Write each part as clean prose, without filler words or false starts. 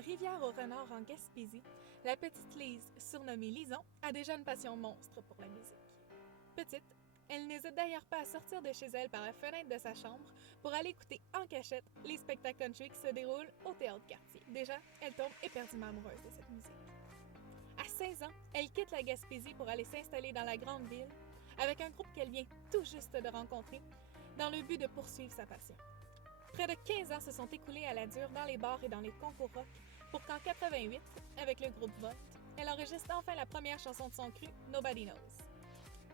Rivière-aux-Renards en Gaspésie, la petite Lise, surnommée Lison, a déjà une passion monstre pour la musique. Petite, elle n'hésite d'ailleurs pas à sortir de chez elle par la fenêtre de sa chambre pour aller écouter en cachette les spectacles country qui se déroulent au théâtre quartier. Déjà, elle tombe éperdument amoureuse de cette musique. À 16 ans, elle quitte la Gaspésie pour aller s'installer dans la grande ville avec un groupe qu'elle vient tout juste de rencontrer dans le but de poursuivre sa passion. Près de 15 ans se sont écoulés à la dure dans les bars et dans les concours rock pour qu'en 88, avec le groupe Volt, elle enregistre enfin la première chanson de son cru, Nobody Knows.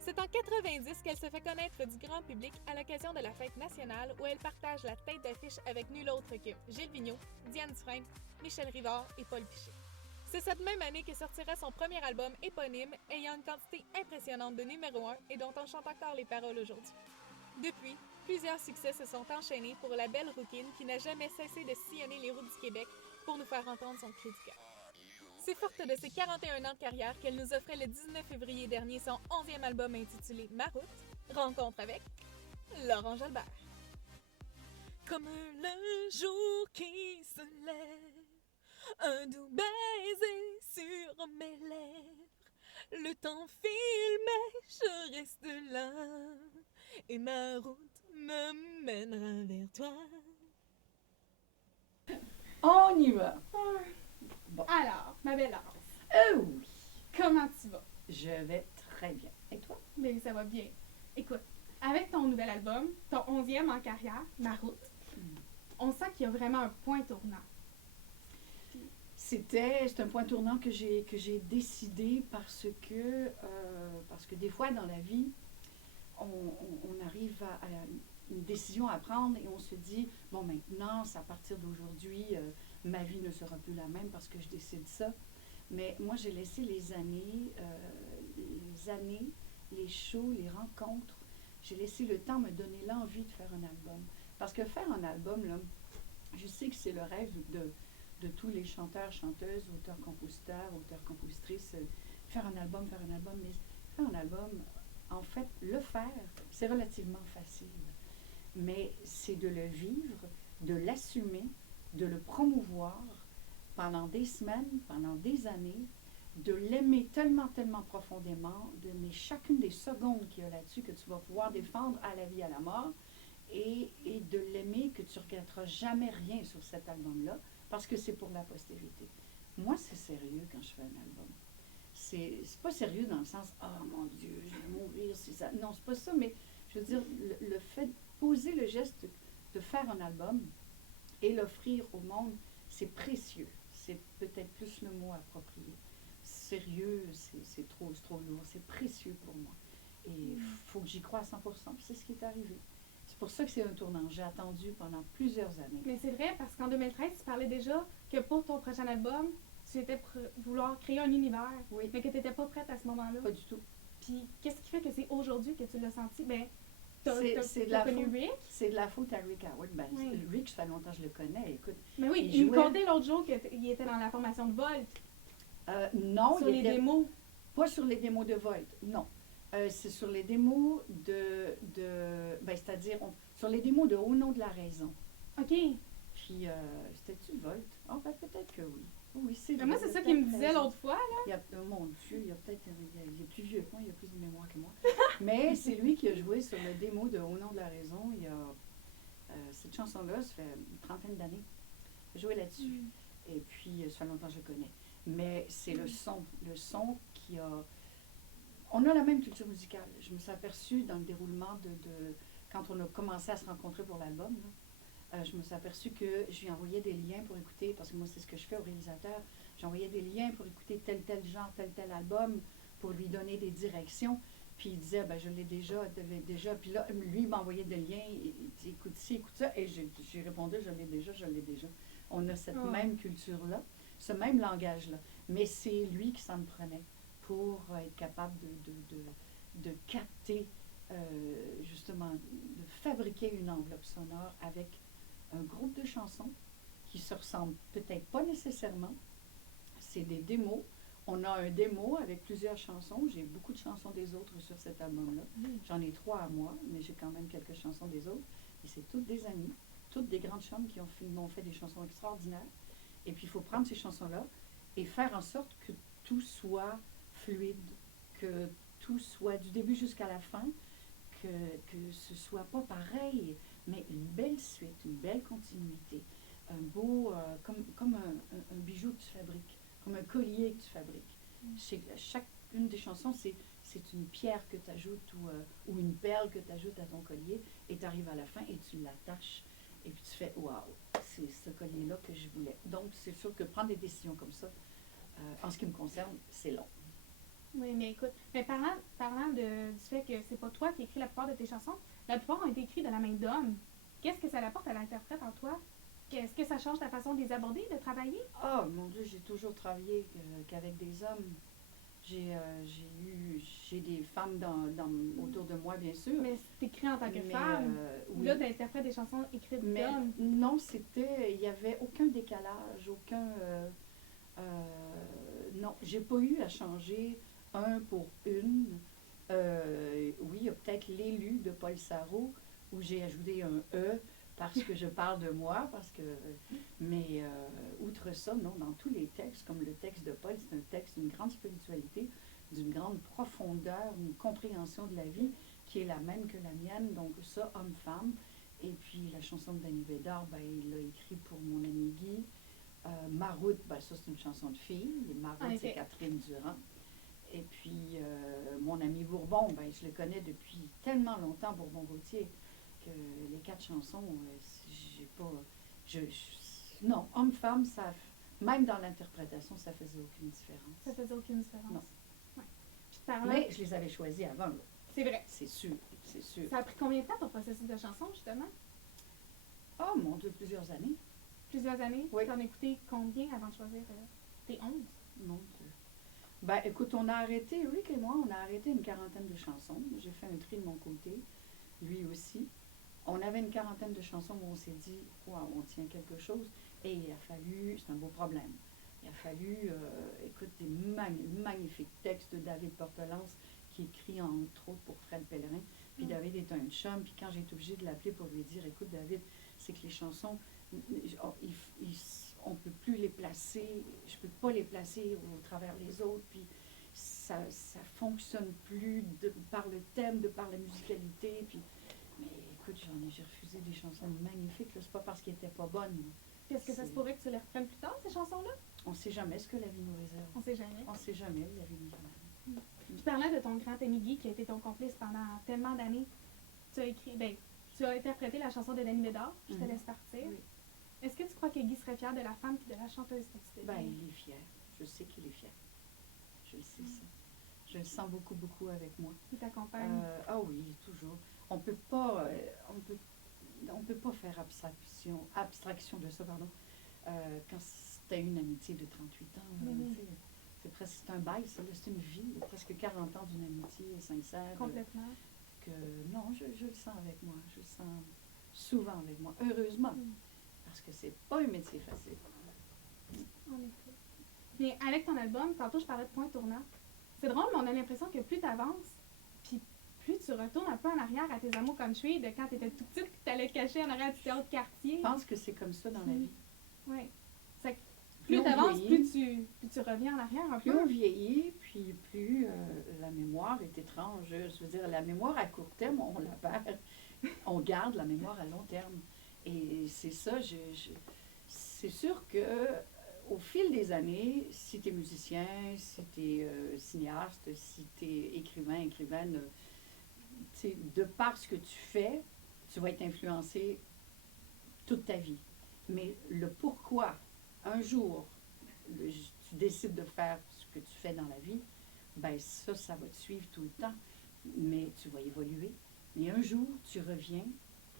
C'est en 90 qu'elle se fait connaître du grand public à l'occasion de la fête nationale où elle partage la tête d'affiche avec nul autre que Gilles Vigneault, Diane Dufresne, Michel Rivard et Paul Piché. C'est cette même année que sortira son premier album éponyme ayant une quantité impressionnante de numéro 1 et dont on chante encore les paroles aujourd'hui. Depuis, plusieurs succès se sont enchaînés pour la belle rouquine qui n'a jamais cessé de sillonner les routes du Québec pour nous faire entendre son cri du cœur. C'est forte de ses 41 ans de carrière qu'elle nous offrait le 19 février dernier son 11e album intitulé Ma route, rencontre avec Laurent Jalbert. Comme le jour qui se lève, un doux baiser sur mes lèvres. Le temps file, mais je reste là. Et ma route me mènera vers toi. On y va. Bon. Alors, ma belle Laurence, Oui, comment tu vas? je vais très bien. Et toi? Ben, ça va bien. Écoute, avec ton nouvel album, ton 11e en carrière, Ma route, on sent qu'il y a vraiment un point tournant. C'est un point tournant que j'ai décidé parce que des fois dans la vie, on arrive à une décision à prendre et on se dit, bon maintenant, c'est à partir d'aujourd'hui, ma vie ne sera plus la même parce que je décide ça. Mais moi, j'ai laissé les années, les shows, les rencontres, j'ai laissé le temps me donner l'envie de faire un album. Parce que faire un album, là, je sais que c'est le rêve de tous les chanteurs, chanteuses, auteurs, compositeurs, auteurs, compositrices, faire un album, mais faire un album, en fait, le faire, c'est relativement facile. Mais c'est de le vivre, de l'assumer, de le promouvoir pendant des semaines, pendant des années, de l'aimer tellement, tellement profondément, d'aimer chacune des secondes qu'il y a là-dessus que tu vas pouvoir défendre à la vie, à la mort, et de l'aimer que tu ne regretteras jamais rien sur cet album-là, parce que c'est pour la postérité. Moi, c'est sérieux quand je fais un album. C'est pas sérieux dans le sens « Ah, mon Dieu, je vais mourir, c'est ça ». Non, c'est pas ça, mais je veux dire, le fait de poser le geste de faire un album et l'offrir au monde, c'est précieux. C'est peut-être plus le mot approprié. Sérieux, c'est trop lourd. C'est précieux pour moi. Et il faut que j'y croie à 100%. Puis c'est ce qui est arrivé. C'est pour ça que c'est un tournant. J'ai attendu pendant plusieurs années. Mais c'est vrai, parce qu'en 2013, tu parlais déjà que pour ton prochain album, tu étais vouloir créer un univers, Oui. mais que tu n'étais pas prête à ce moment-là. Pas du tout. Puis, qu'est-ce qui fait que c'est aujourd'hui que tu l'as senti? Ben, C'est de la connu faute. Rick? C'est de la faute à Rick Howard. Ben, Oui. Rick, ça fait longtemps que je le connais. Écoute, Mais oui, il me contait l'autre jour qu'il était dans la formation de Volt. non, Sur les démos. Pas sur les démos de Volt, non. C'est sur les démos c'est-à-dire sur les démos de Au nom de la raison. OK. Puis, c'était-tu Volt? Ah, ben, peut-être que oui. Oui, c'est vrai. Moi, c'est ça qu'il me disait l'autre fois, là. Mon Dieu, il est plus vieux que moi, il a plus de mémoire que moi. Mais c'est lui qui a joué sur le démo de Au nom de la raison. Il y a cette chanson-là, ça fait une trentaine d'années. Il a joué là-dessus. Et puis, ça fait longtemps que je le connais. Mais c'est le son qui a... On a la même culture musicale. Je me suis aperçue dans le déroulement quand on a commencé à se rencontrer pour l'album, je me suis aperçue que je lui envoyais des liens pour écouter, parce que moi, c'est ce que je fais au réalisateur. J'envoyais des liens pour écouter tel genre, tel album, pour lui donner des directions. Puis il disait, ben je l'ai déjà. Puis là, lui, il m'envoyait des liens. Il dit, écoute ci, écoute ça. Et j'ai répondu, je l'ai déjà. On a cette même culture-là, ce même langage-là. Mais c'est lui qui s'en prenait pour être capable de capter, justement, de fabriquer une enveloppe sonore avec un groupe de chansons qui se ressemblent peut-être pas nécessairement. C'est des démos. On a un démo avec plusieurs chansons. J'ai beaucoup de chansons des autres sur cet album-là. J'en ai 3 à moi, mais j'ai quand même quelques chansons des autres. Et c'est toutes des amies, toutes des grandes chums qui m'ont fait des chansons extraordinaires. Et puis, il faut prendre ces chansons-là et faire en sorte que tout soit fluide, que tout soit du début jusqu'à la fin, que ce soit pas pareil, mais une belle suite, une belle continuité, un beau, comme un bijou que tu fabriques, comme un collier que tu fabriques. Chacune des chansons, c'est une pierre que tu ajoutes ou une perle que tu ajoutes à ton collier et tu arrives à la fin et tu l'attaches et puis tu fais « Waouh, c'est ce collier-là que je voulais ». Donc, c'est sûr que prendre des décisions comme ça, en ce qui me concerne, c'est long. Oui, mais écoute, mais parlant du fait que c'est pas toi qui écris la plupart de tes chansons, la plupart ont été écrites de la main d'homme. Qu'est-ce que ça apporte à l'interprète en toi? Est-ce que ça change ta façon de les aborder, de travailler? Oh mon Dieu, j'ai toujours travaillé qu'avec des hommes. J'ai des femmes autour de moi, bien sûr. Mais t'écris en tant que Mais, femme. oui. Là, t'interprètes des chansons écrites Mais d'hommes. non, il n'y avait aucun décalage, non, j'ai pas eu à changer un pour une. Oui, il y a peut-être l'élu de Paul Sarrault où j'ai ajouté un E parce que je parle de moi, mais outre ça, non, dans tous les textes, comme le texte de Paul, c'est un texte d'une grande spiritualité, d'une grande profondeur, une compréhension de la vie qui est la même que la mienne, donc ça, homme-femme. Et puis la chanson de Danny Bédard, ben, il l'a écrit pour mon ami Guy. Maroute, ben, ça c'est une chanson de fille. Maroute, c'est Catherine Durand. Et puis mon ami Bourbon, ben, je le connais depuis tellement longtemps, Bourbon-Gauthier, que les 4 chansons, j'ai pas. Non, homme-femme, même dans l'interprétation, ça faisait aucune différence. Ça faisait aucune différence. Non. Ouais. Puis mais je les avais choisis avant. Là. C'est vrai. C'est sûr, c'est sûr. Ça a pris combien de temps ton processus de chanson, justement? Oh mon Dieu, plusieurs années. Plusieurs années? Oui. Tu en as écouté combien avant de choisir tes 11? Mon Dieu. Ben, écoute, Rick et moi, on a arrêté une 40aine de chansons. J'ai fait un tri de mon côté, lui aussi. On avait une 40aine de chansons où on s'est dit, wow, on tient quelque chose. Et il a fallu, c'est un beau problème, il a fallu, écoute, des magnifiques textes de David Portelance, qui écrit entre autres pour Fred Pellerin. Puis David est un chum, puis quand j'ai été obligée de l'appeler pour lui dire, écoute, David, c'est que les chansons, on ne peut plus les placer, je ne peux pas les placer au travers les autres, puis ça ne fonctionne plus par le thème, par la musicalité, puis, mais écoute, j'ai refusé des chansons magnifiques, c'est pas parce qu'elles n'étaient pas bonnes. Est-ce que ça se pourrait que tu les reprennes plus tard, ces chansons-là? On ne sait jamais ce que la vie nous réserve. On ne sait jamais. On ne sait jamais, la vie nous réserve. Tu parlais de ton grand ami Guy qui a été ton complice pendant tellement d'années. Tu as interprété la chanson de Danny Bédard, Je te laisse partir. Oui. Est-ce que tu crois que Guy serait fier de la femme et de la chanteuse que tu deviens? Ben, il est fier. Je sais qu'il est fier. Je le sais, ça. Je le sens beaucoup, beaucoup avec moi. Il t'accompagne? Ah oui, toujours. On peut pas faire abstraction de ça, pardon. Quand c'était une amitié de 38 ans, c'est un bail, c'est une vie, presque 40 ans d'une amitié sincère. Complètement. Non, je le sens avec moi, je le sens souvent avec moi, heureusement, parce que c'est pas un métier facile. En effet. Mais avec ton album, tantôt je parlais de point tournant. C'est drôle, mais on a l'impression que plus tu avances, puis plus tu retournes un peu en arrière à tes amours country de quand tu étais tout petite et tu allais te cacher en arrière du théâtre de quartier. Je pense que c'est comme ça dans la vie. Oui. Plus tu avances, plus tu reviens en arrière un peu. Plus on vieillit, puis plus la mémoire est étrange. Je veux dire, la mémoire à court terme, on la perd. On garde la mémoire à long terme. Et c'est ça, c'est sûr que au fil des années, si tu es musicien, si tu es cinéaste, si tu es écrivaine, de par ce que tu fais, tu vas être influencé toute ta vie. Mais le pourquoi, un jour, tu décides de faire ce que tu fais dans la vie, ben ça va te suivre tout le temps. Mais tu vas évoluer. Mais un jour, tu reviens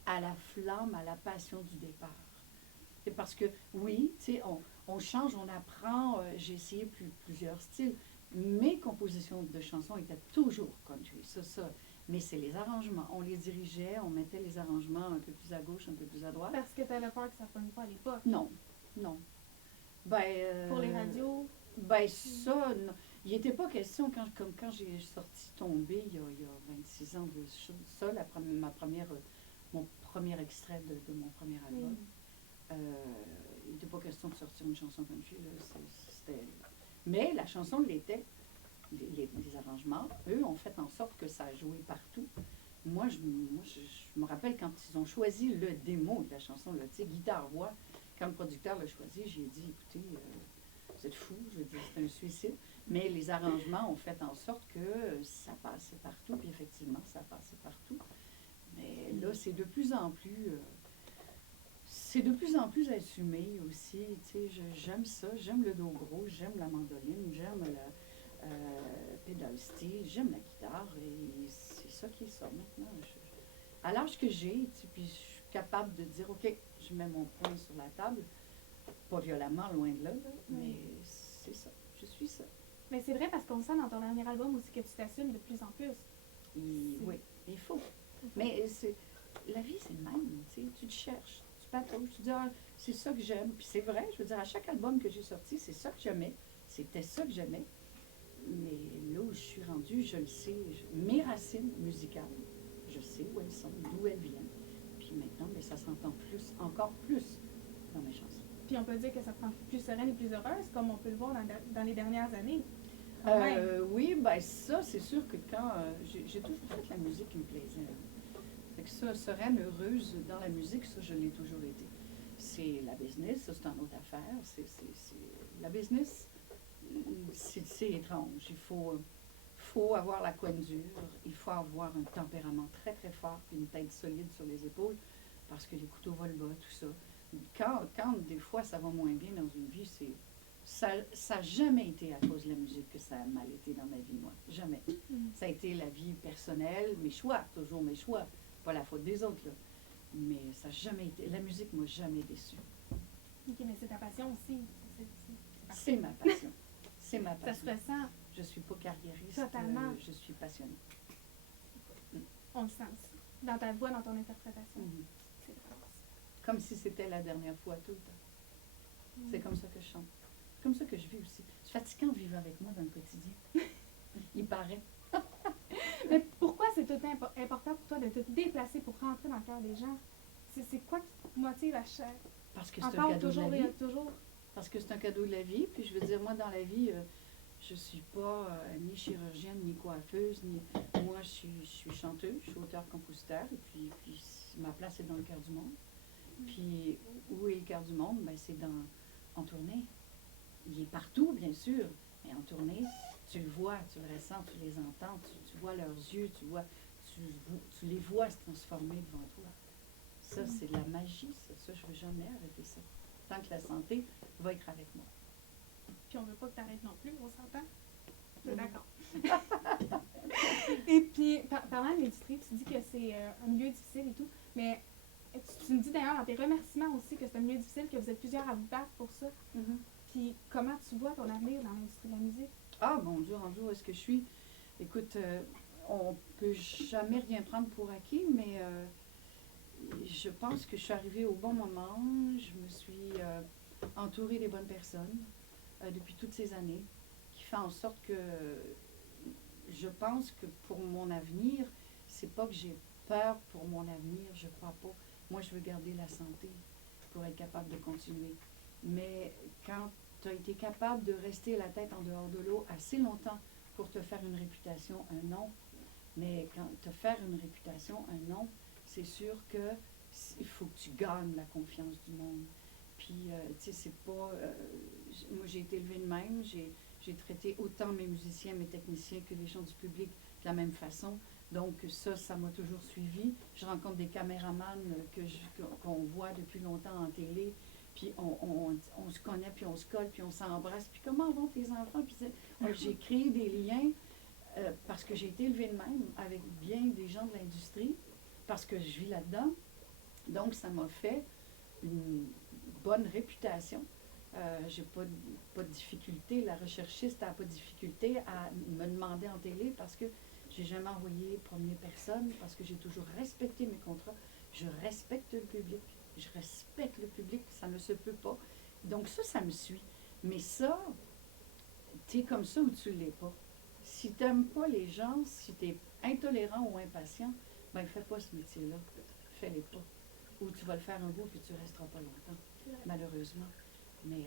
à la flamme, à la passion du départ. C'est parce que, oui, on change, on apprend. J'ai essayé plusieurs styles. Mes compositions de chansons étaient toujours country, ça. Mais c'est les arrangements. On les dirigeait, on mettait les arrangements un peu plus à gauche, un peu plus à droite. Parce que tu avais peur que ça ne pogne pas à l'époque. Non. Pour les radios? Ben ça, non. Il n'était pas question, quand j'ai sorti Tomber, il y a 26 ans de ça, mon premier extrait de mon premier album. Il n'était pas question de sortir une chanson country. Là, c'était... Mais la chanson l'était. Les arrangements, eux, ont fait en sorte que ça a joué partout. Moi, je me rappelle quand ils ont choisi le démo de la chanson, là, tu sais, guitare-voix, quand le producteur l'a choisi, j'ai dit, écoutez, vous êtes fous, je veux dire, c'est un suicide. Mais les arrangements ont fait en sorte que ça passait partout, puis effectivement, ça passait partout. Mais là, c'est de plus en plus assumé aussi. Tu sais, j'aime ça, j'aime le dobro, j'aime la mandoline, j'aime la pédale steel, j'aime la guitare, et c'est ça qui est ça maintenant. À l'âge que j'ai, tu sais, puis je suis capable de dire, OK, je mets mon poing sur la table, pas violemment, loin de là, mais c'est ça, je suis ça. Mais c'est vrai parce qu'on sent dans ton dernier album aussi que tu t'assumes de plus en plus. Oui, il faut. Mais la vie, c'est le même. Tu te cherches, tu patrouilles, tu dis, ah, c'est ça que j'aime. Puis c'est vrai, je veux dire, à chaque album que j'ai sorti, c'est ça que j'aimais. C'était ça que j'aimais. Mais là où je suis rendue, je le sais. Mes racines musicales, je sais où elles sont, d'où elles viennent. Puis maintenant, mais ça s'entend plus, encore plus dans mes chansons. Puis on peut dire que ça te rend plus sereine et plus heureuse, comme on peut le voir dans les dernières années. Oui, ben ça, c'est sûr que quand j'ai toujours fait la musique qui me plaisait. Fait que ça, sereine, heureuse dans la musique, ça, je l'ai toujours été. C'est la business, ça, c'est une autre affaire. La business, c'est étrange. Il faut avoir la coine dure, il faut avoir un tempérament très, très fort, puis une tête solide sur les épaules, parce que les couteaux volent bas, tout ça. Quand des fois, ça va moins bien dans une vie, ça n'a jamais été à cause de la musique que ça a mal été dans ma vie, moi. Jamais. Ça a été la vie personnelle, mes choix, toujours mes choix. Pas la faute des autres, là. Mais ça n'a jamais été... La musique m'a jamais déçue. OK, mais c'est ta passion aussi. C'est ma passion. C'est ma passion. Ça se ressent. Je ne suis pas carriériste. Totalement. Je suis passionnée. On le sent aussi. Dans ta voix, dans ton interprétation. C'est vraiment ça. Comme si c'était la dernière fois tout le temps. C'est comme ça que je chante. C'est comme ça que je vis aussi. C'est fatigant de vivre avec moi dans le quotidien. Il paraît. Mais pourquoi c'est tout important pour toi de te déplacer pour rentrer dans le cœur des gens? C'est quoi qui te motive à chaque... Parce que c'est un cadeau de la vie. Toujours. Parce que c'est un cadeau de la vie. Puis je veux dire, moi, dans la vie, je ne suis pas ni chirurgienne, ni coiffeuse, ni... Moi, je suis chanteuse, je suis auteure-compositeur. Et puis ma place est dans le cœur du monde. Puis où est le cœur du monde? Ben, c'est en tournée. Il est partout, bien sûr, mais en tournée, tu le vois, tu le ressens, tu les entends, tu vois leurs yeux, tu les vois se transformer devant toi. Ça, c'est de la magie, ça, je ne veux jamais arrêter ça. Tant que la santé va être avec moi. Puis on ne veut pas que tu arrêtes non plus, on s'entend? D'accord. Et puis, parlant de l'industrie, tu dis que c'est un milieu difficile et tout, mais tu me dis d'ailleurs dans tes remerciements aussi que c'est un milieu difficile, que vous êtes plusieurs à vous battre pour ça. Puis comment tu vois ton avenir dans l'industrie de la musique? Ah, bon Dieu, en jour, est-ce que je suis... Écoute, on ne peut jamais rien prendre pour acquis, mais je pense que je suis arrivée au bon moment. Je me suis entourée des bonnes personnes depuis toutes ces années, qui fait en sorte que je pense que pour mon avenir, c'est pas que j'ai peur pour mon avenir, je crois pas. Moi, je veux garder la santé pour être capable de continuer. Mais quand tu as été capable de rester la tête en dehors de l'eau assez longtemps pour te faire une réputation, un nom, mais quand te faire une réputation, un nom, c'est sûr que il faut que tu gagnes la confiance du monde. Puis, tu sais, c'est pas... moi, j'ai été élevée de même. J'ai traité autant mes musiciens, mes techniciens que les gens du public de la même façon. Donc, ça m'a toujours suivi. Je rencontre des caméramans qu'on voit depuis longtemps en télé. Puis, on se connaît, puis on se colle, puis on s'embrasse. Puis, comment vont tes enfants? Puis, j'ai créé des liens parce que j'ai été élevée de même avec bien des gens de l'industrie, parce que je vis là-dedans. Donc, ça m'a fait une bonne réputation. J'ai pas de difficulté. La recherchiste n'a pas de difficulté à me demander en télé parce que j'ai jamais envoyé promener personne, parce que j'ai toujours respecté mes contrats. Je respecte le public. Je respecte le public, ça ne se peut pas. Donc ça me suit. Mais ça, tu es comme ça ou tu ne l'es pas. Si tu n'aimes pas les gens, si tu es intolérant ou impatient, ben fais pas ce métier-là. Fais-les pas. Ou tu vas le faire un bout puis tu ne resteras pas longtemps, malheureusement. Mais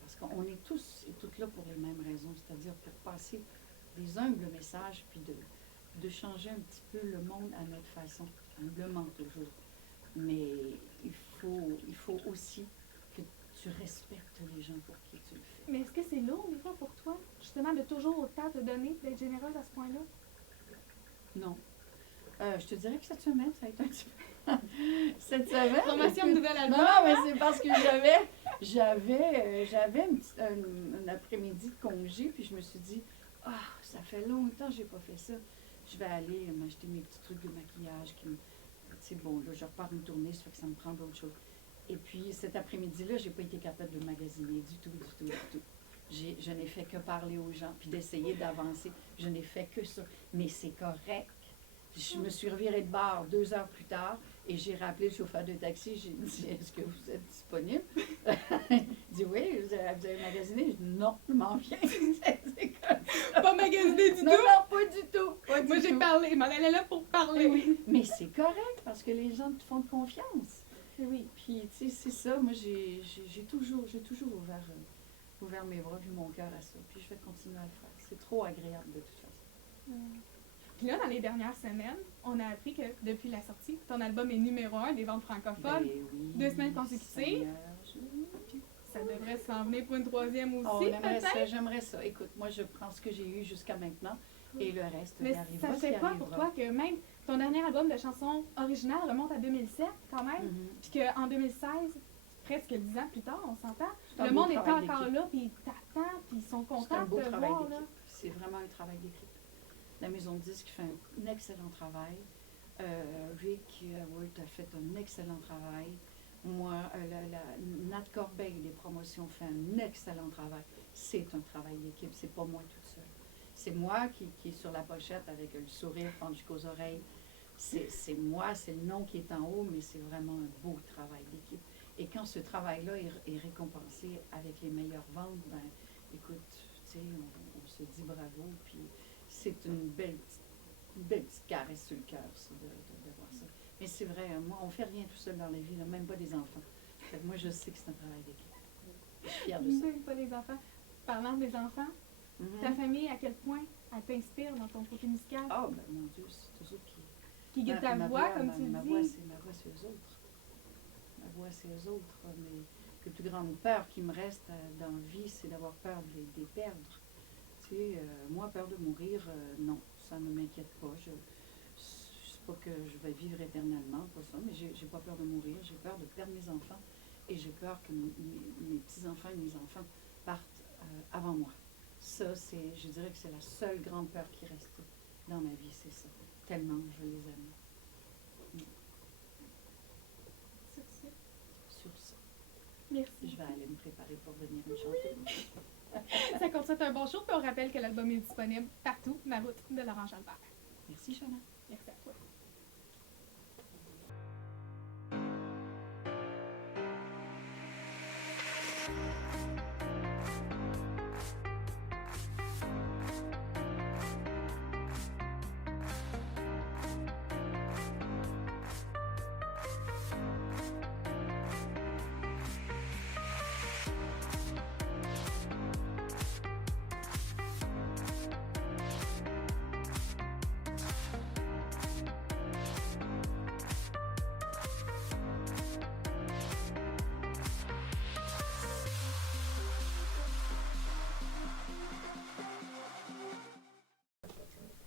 parce qu'on est tous et toutes là pour les mêmes raisons, c'est-à-dire pour passer des humbles messages, puis de changer un petit peu le monde à notre façon, humblement toujours. Mais il faut aussi que tu respectes les gens pour qui tu le fais. Mais est-ce que c'est lourd, des fois, pour toi, justement, de toujours autant te donner, d'être généreuse à ce point-là? Non. Je te dirais que cette semaine, ça a été un petit peu... Cette semaine... Promotion de nouvel album. Non, mais c'est parce que j'avais un après-midi de congé, puis je me suis dit, ça fait longtemps que j'ai pas fait ça. Je vais aller m'acheter mes petits trucs de maquillage c'est bon, là, je repars une tournée, ça fait que ça me prend d'autres choses. Et puis, cet après-midi-là, j'ai pas été capable de magasiner du tout. Je n'ai fait que parler aux gens, puis d'essayer d'avancer. Je n'ai fait que ça. Mais c'est correct. Je me suis revirée de bord 2 heures plus tard et j'ai rappelé le chauffeur de taxi. J'ai dit, est-ce que vous êtes disponible? Il dit, oui, vous avez magasiné? Je dis, non, je m'en viens. C'est comme ça. Pas magasiné du Non, tout? non, pas du tout. Pas Moi, du j'ai tout. parlé, m'en allait là pour parler. Oui, mais c'est correct parce que les gens te font confiance. Oui. Puis, tu sais, c'est ça. Moi, j'ai toujours ouvert mes bras puis mon cœur à ça. Puis, je vais continuer à le faire. C'est trop agréable de toute façon. Puis là, dans les dernières semaines, on a appris que depuis la sortie, ton album est numéro 1 des ventes francophones. Ben oui, 2 semaines consécutives. Seigneur, Ça devrait s'en venir pour une 3e aussi, on aimerait ça, peut-être. j'aimerais ça. Écoute, moi, je prends ce que j'ai eu jusqu'à maintenant et le reste Mais arrivera. ça ce fait qui quoi pour arrivera. toi que même ton dernier album de chansons originales remonte à 2007 quand même, Mhm. puis qu'en 2016, presque 10 ans plus tard, on s'entend, C'est un le beau monde est travail encore d'équipe. là, puis ils t'attendent, puis ils sont C'est contents un de beau te travail voir. Là. d'équipe. C'est vraiment un travail d'équipe. La maison de disques fait un excellent travail. Rick Howard a fait un excellent travail. Moi, Nat Corbeil des promotions fait un excellent travail. C'est un travail d'équipe, c'est pas moi toute seule. C'est moi qui est sur la pochette avec le sourire pendu jusqu'aux oreilles. C'est moi, c'est le nom qui est en haut, mais c'est vraiment un beau travail d'équipe. Et quand ce travail-là est récompensé avec les meilleures ventes, ben, écoute, tu sais, on se dit bravo, puis c'est une belle petite caresse sur le cœur, ça, de voir ça. Mais c'est vrai, moi, on fait rien tout seul dans la vie, là, même pas des enfants. Fait que moi, je sais que c'est un travail d'équipe. Je suis fière de ça. Même pas les enfants. Parlant des enfants, ta famille, à quel point elle t'inspire dans ton côté musical? Ah, ben mon Dieu, c'est eux autres Qui guide ta voix, comme tu le ma dis. voix, c'est eux autres. Ma voix, c'est eux autres. Mais la plus grande peur qui me reste dans la vie, c'est d'avoir peur de les perdre. Tu sais, moi, peur de mourir, non, ça ne m'inquiète pas. Je sais pas que je vais vivre éternellement, pas ça, mais j'ai pas peur de mourir. J'ai peur de perdre mes enfants et j'ai peur que mes petits-enfants et mes enfants partent avant moi. Ça, je dirais que c'est la seule grande peur qui reste dans ma vie, c'est ça. Tellement je les aime. Sur ce, Sur ça, merci. je vais aller me préparer pour devenir une chanteuse. Ça continue un bon show, puis on rappelle que l'album est disponible partout, Ma route de Laurent Jalbert. Merci, Shana. Merci à toi.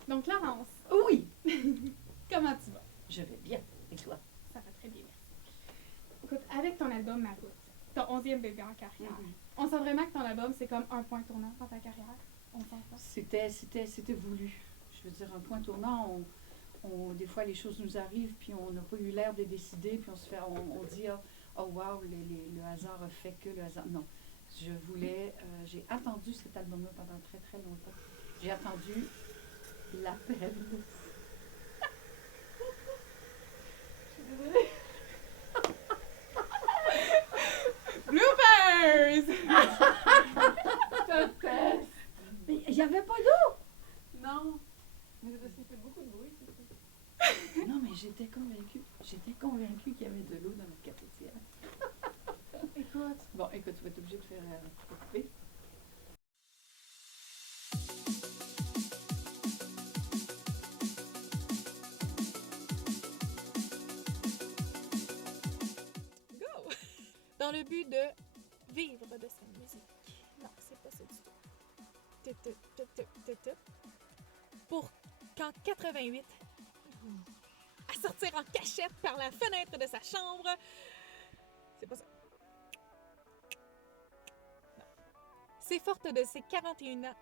Donc, Laurence, Oui, comment tu vas? je vais bien. Et toi? Ça va très bien, merci. Écoute, avec ton album Ma route, ton 11e bébé en carrière, on sent vraiment que ton album, c'est comme un point tournant dans ta carrière. On s'entend. C'était voulu. Je veux dire, un point tournant, des fois, les choses nous arrivent, puis on n'a pas eu l'air de les décider, puis on dit, oh wow, le hasard a fait que le hasard. Non. J'ai attendu cet album-là pendant très, très longtemps. J'ai attendu l'appel. Bloopers! Mais il n'y avait pas d'eau! Non. Mais c'est parce qu'il fait beaucoup de bruit, c'est ça. Non, mais j'étais convaincue qu'il y avait de l'eau dans notre cafetière. Écoute, Bon, écoute, tu vas être obligé de faire couper. Go! Dans le but de vivre de sa musique. Non, c'est pas ça du tout. Pour qu'en 88, à sortir en cachette par la fenêtre de sa chambre. C'est pas ça. Non. C'est forte de ses 41 ans.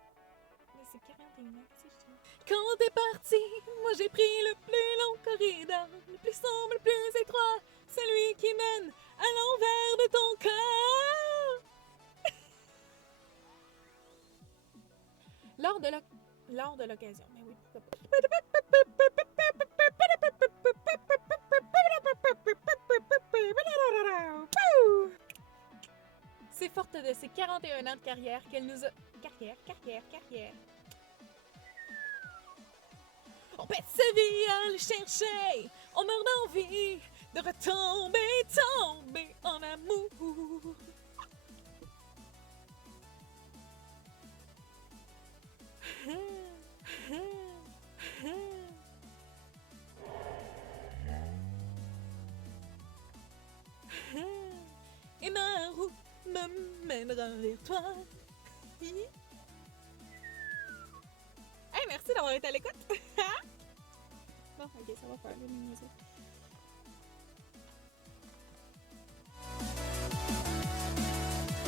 De ses 41 ans, qu'est-ce que je dis? Quand t'es parti, moi j'ai pris le plus long corridor, le plus sombre, le plus étroit, celui qui mène à l'envers de ton corps. Lors de l'occasion, mais oui, pourquoi pas. C'est forte de ses 41 ans de carrière qu'elle nous a... Carrière. On pète sa vie à le chercher, on meurt d'envie de tomber en amour. Et ma route me mènera vers toi. Hey, merci d'avoir été à l'écoute. Bon, ok, ça va faire le musique.